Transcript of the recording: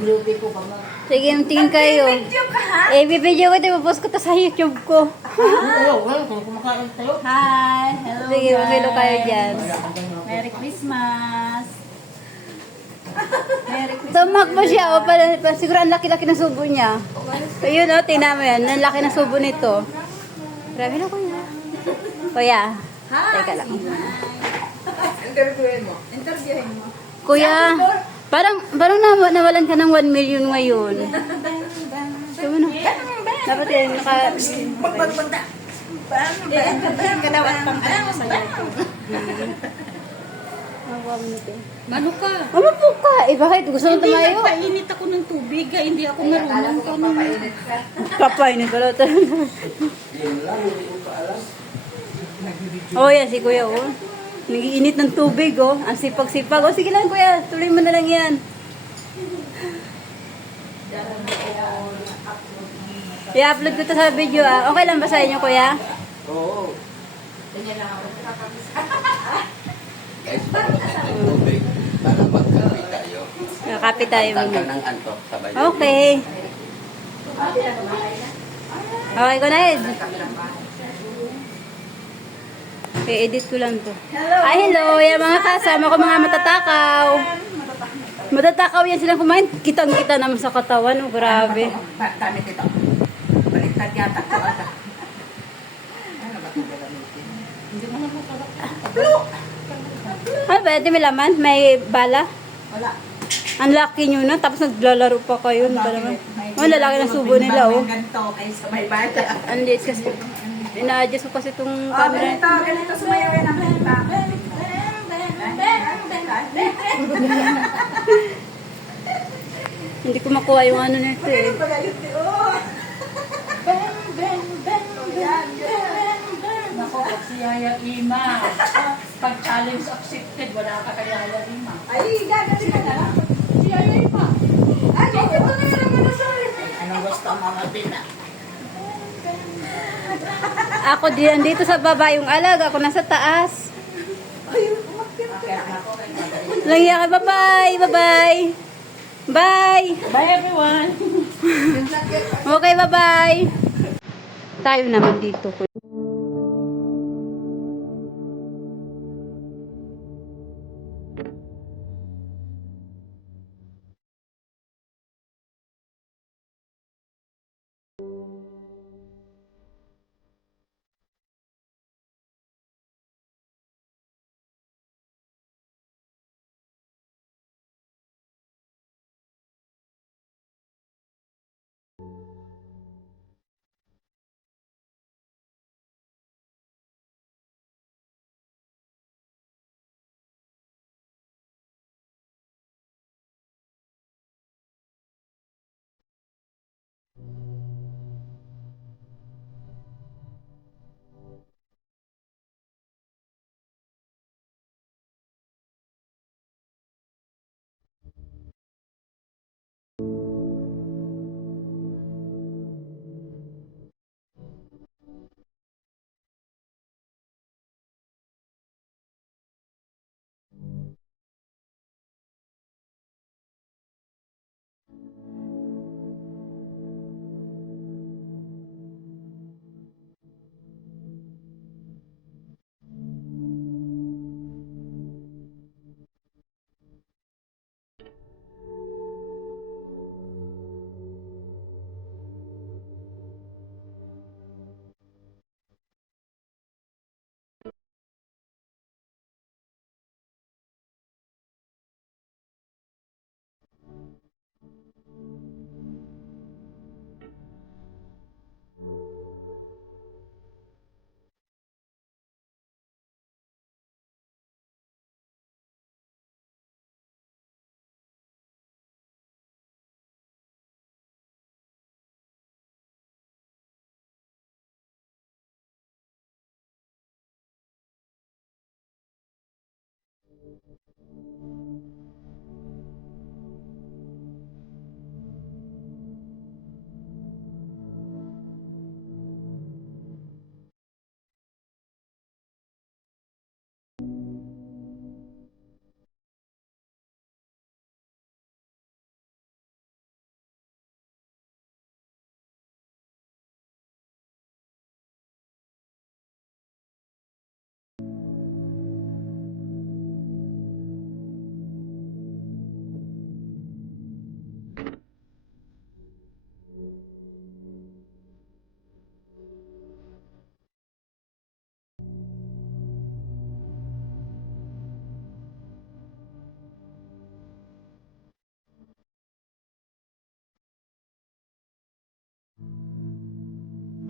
Beauty ko ba mag... Sige, tingin kayo. Video ka ha? Eh, bibidyo ko, ipopost ko to sa YouTube ko. Oo, well, kung kumakain tayo. Hi! Hello Sige, guys! mamilo kayo dyan. Merry Christmas! Merry Christmas! Tumakbo siya, o, siguro ang laki-laki ng subo niya. Ayun, o, tingnan mo yan, ang laki ng subo nito. Grabe na, kuya. Kuya, teka lang. Interviewin mo. Interviewin mo. Kuya, parang nawalan ka ng 1 million ngayon. Sabi na, dapat yan, Pagbagpunta! Kadawat pang ano sa YouTube. Mano ka? Ano po ka? Eh, bakit? Gusto mo Hindi, tumayo? nagpainit ako ng tubig. Hindi ako marunong ka naman. Kapainit pala ito. Oh, yan si kuya, oh. Nagiinit ng tubig, oh. Ang sipag-sipag. Oh, sige lang, kuya. Tuloy mo na lang yan. I-upload ko to sa video, ah. Okay lang ba sa inyo, kuya? Oo. Guys, tubig para magkape tayo. Kakapit tayo Tanggal muna. ng antok, sabay. Okay. Okay ko na, Ed. Okay, edit ko lang to. Ay, hello. Yan mga kasama ko, mga matatakaw. Matatakaw yan silang kumain. Kitang-kita naman sa katawan. Oh, grabe. Damit ito. Baliktad yata ko ata. Hindi mo naman masarap. Ano ba? Ito may laman? May bala? Wala. Ang laki nyo na. Tapos naglalaro pa kayo. Ano ba naman? Oh, lalaki ng subo nila, oh. Ganito kaysa may bata. Ang liit kasi. Ina-adjust ko kasi itong camera. Ganito sumayawin ang benta. Hindi ko makuha yung ano nito, eh. Nako, si Yaya Ima. Pag challenge accepted, wala ka kay Yaya Ima. Ay, gagawin ka na. Si Yaya Ima. Ay, ito na yung naman sa Anong gusto mo mabina? Ako dito sa baba yung alag. Ako nasa taas. Lang yan. Bye-bye. Bye-bye. Bye. Bye everyone! Okay, bye-bye. Tayo naman dito.